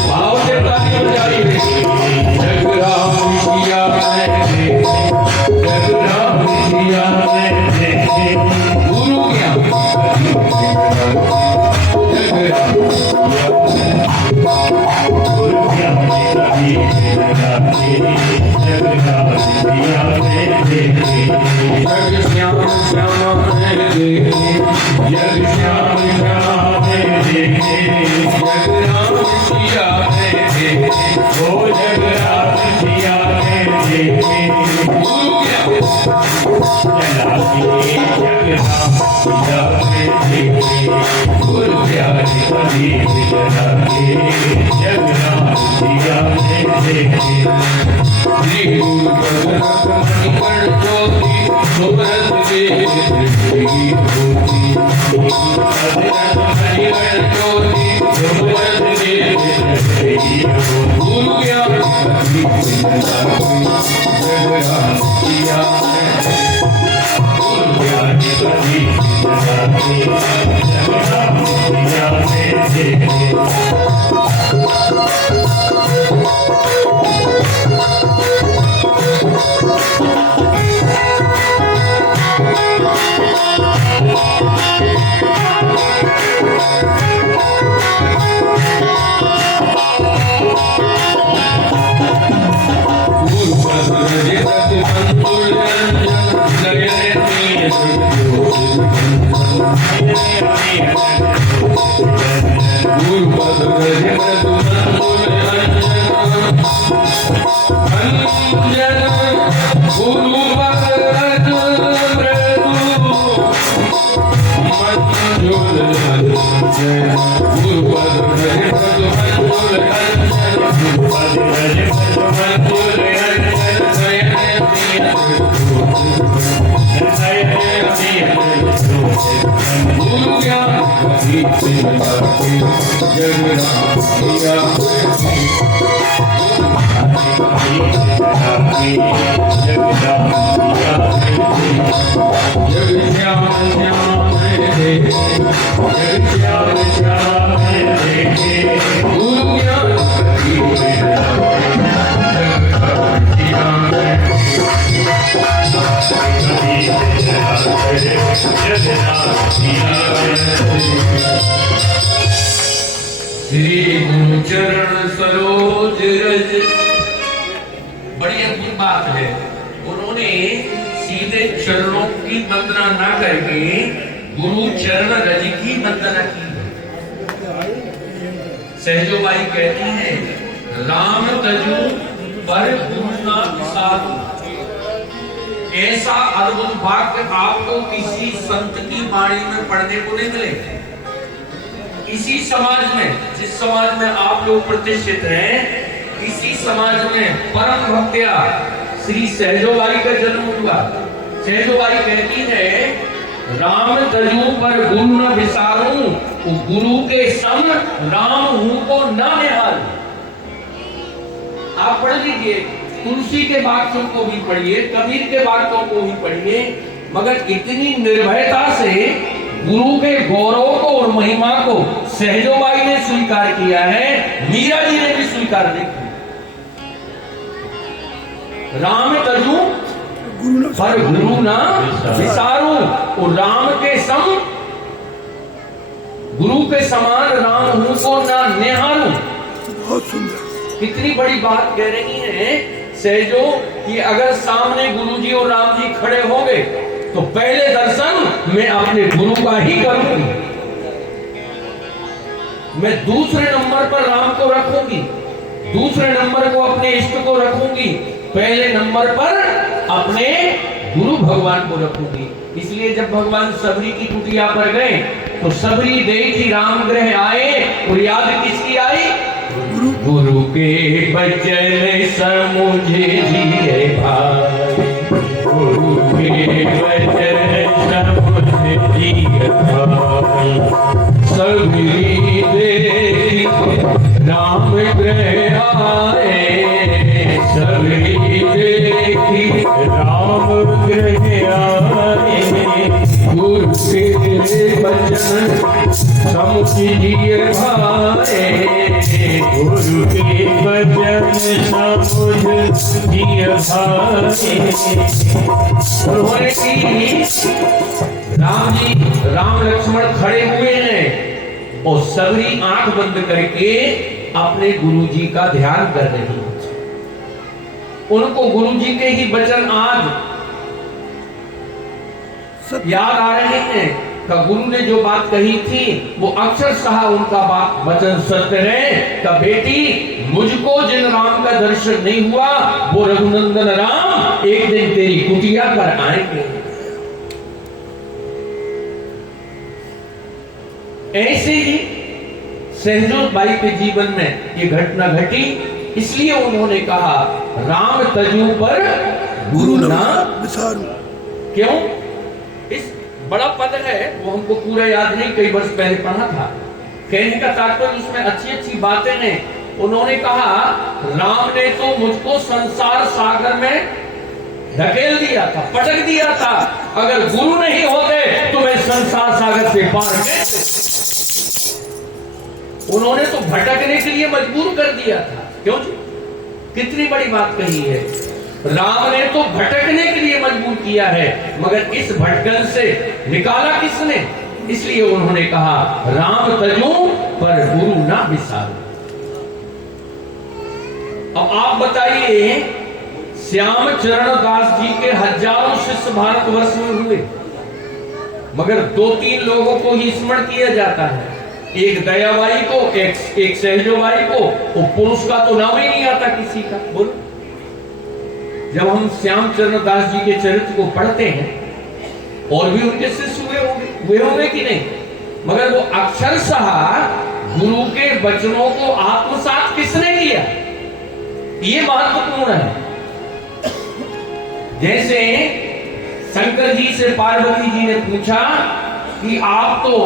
भाव से तालियां बजाइए। जग राम सिया रे, जग राम सिया रे, गुरु क्या जग राम गुरु क्या जग राम सिया रे, जग श्याम श्याम रे, जग श्याम श्याम रे, जग राम सिया रे, ओ जग राम सिया रे, गुरु क्या चला के जग राम सिया रे, गुरु क्या कभी चला के जग राम सिया रे, श्री गुरु भगत मणिकर्ण ज्योति सुब्रत के श्री ज्योति भगत मणिकर्ण ज्योति सुब्रत के श्री गुरु क्या कभी चला के जग राम सिया रे, गुरु क्या कभी चला के जग राम सिया रे। श्री गुरु चरण सरोज रज। बड़ी अद्भुत बात है, उन्होंने सीधे चरणों की वंदना ना करके गुरु चरण रज की वंदना की। सहजोबाई कहती हैं, राम तजु पर गुरु ना विसारू। ऐसा अद्भुत वाक्य आपको किसी संत की वाणी में पढ़ने को नहीं मिलेगा। इसी समाज में, जिस समाज में आप लोग प्रतिष्ठित हैं, इसी समाज में परम भक्त्या श्री सहजोबाई का जन्म हुआ। सहजोबाई कहती है, राम तजू पर गुरु न विसारूं, गुरु के सम राम हूं को न निहारूं। आप पढ़ लीजिए, तुलसी के वाक्यों को भी पढ़िए, कबीर के वाक्यों को भी पढ़िए, मगर इतनी निर्भयता से गुरु के गौरव को और महिमा को सहजोबाई ने स्वीकार किया है, मीरा जी ने भी स्वीकार नहीं किया। राम तजू पर गुरु ना विसारू, और राम के सम गुरु के समान राम हूं को ना निहारू। बहुत सुंदर, कितनी बड़ी बात कह रही है सहजो कि अगर सामने गुरुजी और राम जी खड़े होंगे तो पहले दर्शन मैं अपने गुरु का ही करूंगी। मैं दूसरे नंबर पर राम को रखूंगी, दूसरे नंबर को अपने इष्ट को रखूंगी, पहले नंबर पर अपने गुरु भगवान को रखूंगी। इसलिए जब भगवान सबरी की कुटिया पर गए तो सबरी देखी राम ग्रह आए, और याद किसकी आई? गुरु के बचन समुझे जिए भाई, गुरु के बचन समुझे जिए भाई। सबरी देखी राम ग्रह आए, सबरी देखी राम ग्रह आए। गुरु के बचन समझिए भाए, गुरु के वचन समझिए भाए। उन्होंने की राम लक्ष्मण खड़े हुए हैं और सबरी आंख बंद करके अपने गुरुजी का ध्यान कर रहे हैं। उनको गुरुजी के ही वचन आज याद आ रहे हैं कि गुरु ने जो बात कही थी वो अक्षरशः उनका बात वचन सत्य है कि बेटी, मुझको जिन राम का दर्शन नहीं हुआ वो रघुनंदन राम एक दिन तेरी कुटिया पर आएंगे। ऐसे ही सहजोत बाई के जीवन में ये घटना घटी, इसलिए उन्होंने कहा राम तजू पर गुरु ना विसारू। क्यों? इस बड़ा पद है, वो हमको पूरा याद नहीं, कई वर्ष पहले पढ़ा था। कहने का तात्पर्य उसमें अच्छी अच्छी बातें हैं। उन्होंने कहा राम ने तो मुझको संसार सागर में धकेल दिया था, पटक दिया था, अगर गुरु नहीं होते तो मैं संसार सागर से पार कैसे। उन्होंने तो भटकने के लिए मजबूर कर दिया था। क्यों जी? कितनी बड़ी बात कही है। राम ने तो भटकने के लिए मजबूर किया है, मगर इस भटकन से निकाला किसने? इसलिए उन्होंने कहा राम तजू पर गुरु ना विसारू। अब आप बताइए, श्याम चरण दास जी के हजारों शिष्य भारतवर्ष में हुए, मगर 2-3 लोगों को ही स्मरण किया जाता है। एक दयाबाई को, एक सहजोबाई को, वो पुरुष का तो नाम ही नहीं आता किसी का। बोलो, जब हम श्याम चरण दास जी के चरित्र को पढ़ते हैं, और भी उनके शिष्य हुए होंगे कि नहीं, मगर वो अक्षरशः गुरु के वचनों को आत्मसात किसने किया, ये महत्वपूर्ण है। जैसे शंकर जी से पार्वती जी ने पूछा कि आप तो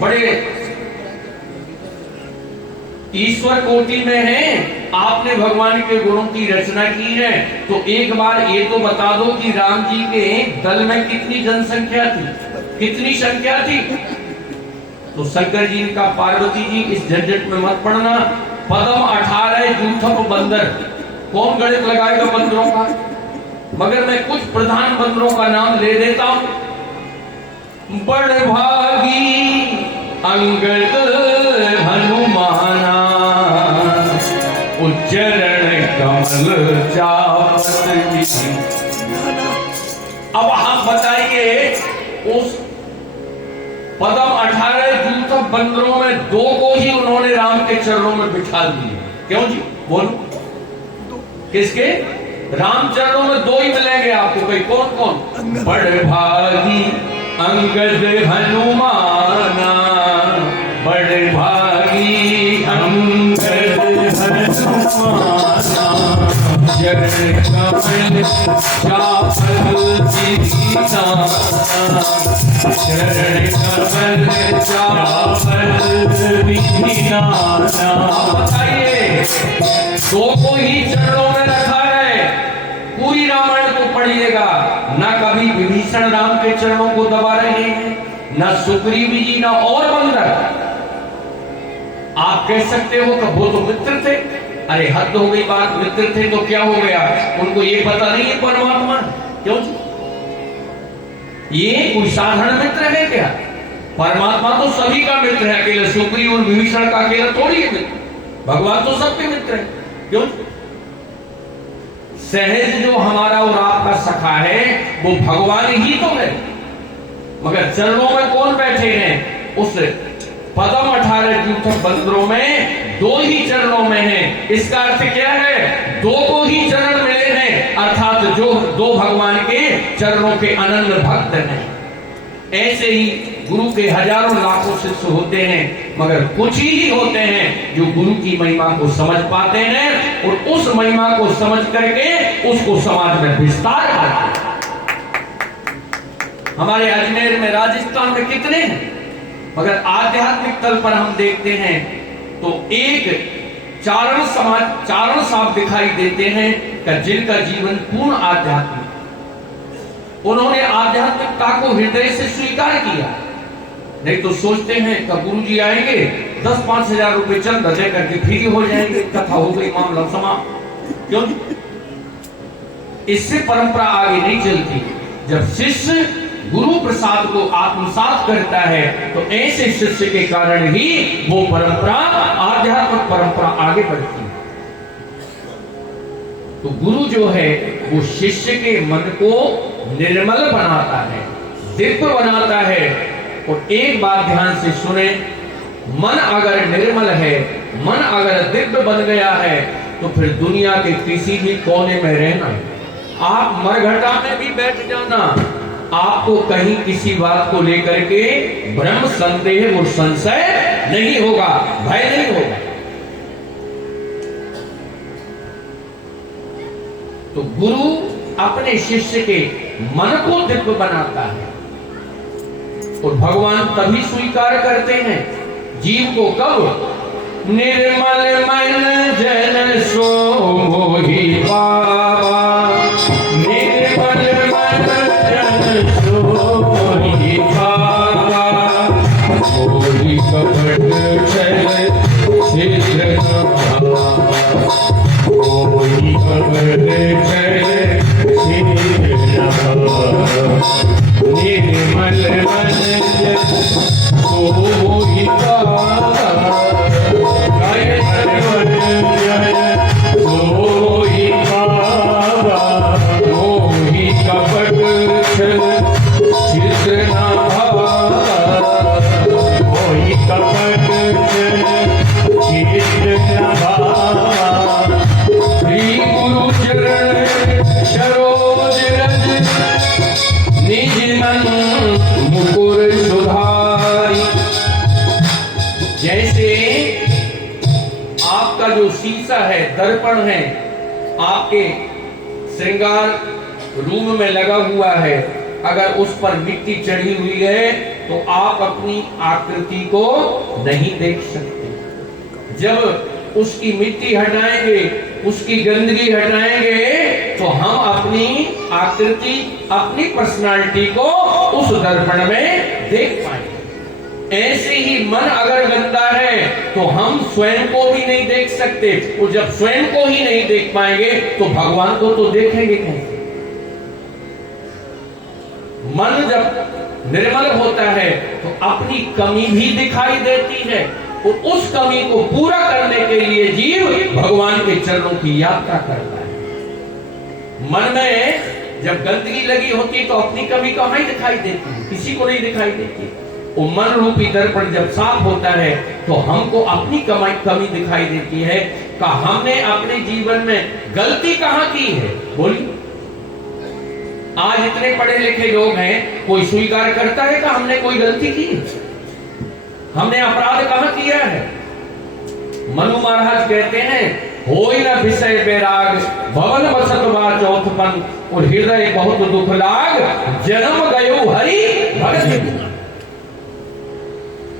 बड़े ईश्वर कोटि में हैं, आपने भगवान के गुणों की रचना की है, तो एक बार ये तो बता दो कि राम जी के दल में कितनी जनसंख्या थी, कितनी संख्या थी। तो शंकर जी का पार्वती जी इस झंझट में मत पड़ना, पदम 18 जूठप बंदर, कौन गणित लगाएगा बंदरों का, मगर मैं कुछ प्रधान बंदरों का नाम ले देता हूं। बड़भागी अंगद हनुमाना, उच्चरण कमल चापत विधि। अब आप बताइए, उस पदम 18 जूठप बंदरों में 2 को ही उन्होंने राम के चरणों में बिठा दिए। क्यों जी? बोलो, किसके? राम चरणों में 2 ही मिलेंगे आपको। भाई कौन कौन? बड़भागी अंगद हनुमाना, बड़भागी अंगद हनुमाना, चरण कमल चापल दीना, चरण कमल चापल दीना। बताइए, 2 को ही चरणों में रखा है। पूरी रामायण को पढ़िएगा, ना कभी विभीषण राम के चरणों को दबा रहे हैं, ना सुग्रीव जी, ना और बंदर। आप कह सकते हो कि वो तो मित्र थे। अरे हद हो गई बात, मित्र थे तो क्या हो गया, उनको ये पता नहीं है परमात्मा। क्यों जी? ये कोई साधारण मित्र है क्या? परमात्मा तो सभी का मित्र है, अकेले सुग्रीव और विभीषण का अकेला थोड़ी है मित्र। भगवान तो सबके मित्र है। क्यों? सहज जो हमारा और आपका सखा है वो भगवान ही तो है, मगर चरणों में कौन बैठे हैं? उस पदम 18 जूठप बंदरों में 2 ही चरणों में है। इसका अर्थ क्या है? 2 को ही चरण मिले हैं, अर्थात जो 2 भगवान के चरणों के अनन्य भक्त हैं। ऐसे ही गुरु के हजारों लाखों शिष्य होते हैं, मगर कुछ ही होते हैं जो गुरु की महिमा को समझ पाते हैं और उस महिमा को समझ करके उसको समाज में विस्तार करते हैं। हमारे अजमेर में, राजस्थान में कितने हैं, मगर आध्यात्मिक तल पर हम देखते हैं तो एक चारण समाज, चारण साहब दिखाई देते हैं कि जिनका जीवन पूर्ण आध्यात्मिक, उन्होंने आध्यात्मिकता को हृदय से स्वीकार किया। नहीं तो सोचते हैं कि गुरु जी आएंगे 10-5 हजार रुपए चंद दे करके फ्री हो जाएंगे, कथा हो गई, मामला समाप्त। क्यों? इससे परंपरा आगे नहीं चलती। जब शिष्य गुरु प्रसाद को आत्मसात करता है तो ऐसे शिष्य के कारण ही वो परंपरा, आध्यात्मिक परंपरा आगे बढ़ती है। तो गुरु जो है वो शिष्य के मन को निर्मल बनाता है, दिव्य बनाता है। और एक बात ध्यान से सुने, मन अगर निर्मल है, मन अगर दिव्य बन गया है तो फिर दुनिया के किसी भी कोने में रहना, आप मरघटा में भी बैठ जाना, आपको कहीं किसी बात को लेकर के भ्रम संदेह और संशय नहीं होगा, भय नहीं होगा। तो गुरु अपने शिष्य के मन को दिव्य बनाता है और भगवान तभी स्वीकार करते हैं जीव को, कब? निर्मल मन जन सो मोहि पावा, निर्मल मन जन सो मोहि पावा, मोहि कपट छल छिद्र न भावा, मोहि कपट छल छिद्र न भावा, निर्मल मन जन सो मोहि पावा, शीशा है, दर्पण है, आपके श्रृंगार रूम में लगा हुआ है, अगर उस पर मिट्टी चढ़ी हुई है तो आप अपनी आकृति को नहीं देख सकते। जब उसकी मिट्टी हटाएंगे, उसकी गंदगी हटाएंगे तो हम अपनी आकृति, अपनी पर्सनालिटी को उस दर्पण में देख पाएंगे। ऐसे ही मन अगर गंदा है तो हम स्वयं को भी नहीं देख सकते, और जब स्वयं को ही नहीं देख पाएंगे तो भगवान को तो देखेंगे कैसे? मन जब निर्मल होता है तो अपनी कमी भी दिखाई देती है, और उस कमी को पूरा करने के लिए जीव भगवान के चरणों की यात्रा करता है। मन में जब गंदगी लगी होती तो अपनी कमी कहाँ ही दिखाई देती है? किसी को नहीं दिखाई देती। वो मन रूपी दर्पण जब साफ होता है तो हमको अपनी कमी दिखाई देती है कि हमने अपने जीवन में गलती कहाँ की है। बोलिए, आज इतने पढ़े लिखे लोग हैं, कोई स्वीकार करता है कि हमने कोई गलती की? हमने अपराध कहाँ किया है? मनु महाराज कहते हैं, होई न विषय बैराग, भवन बसत चौथपन, और हृदय बहुत दुख लाग, जन्म गयो हरि भगत।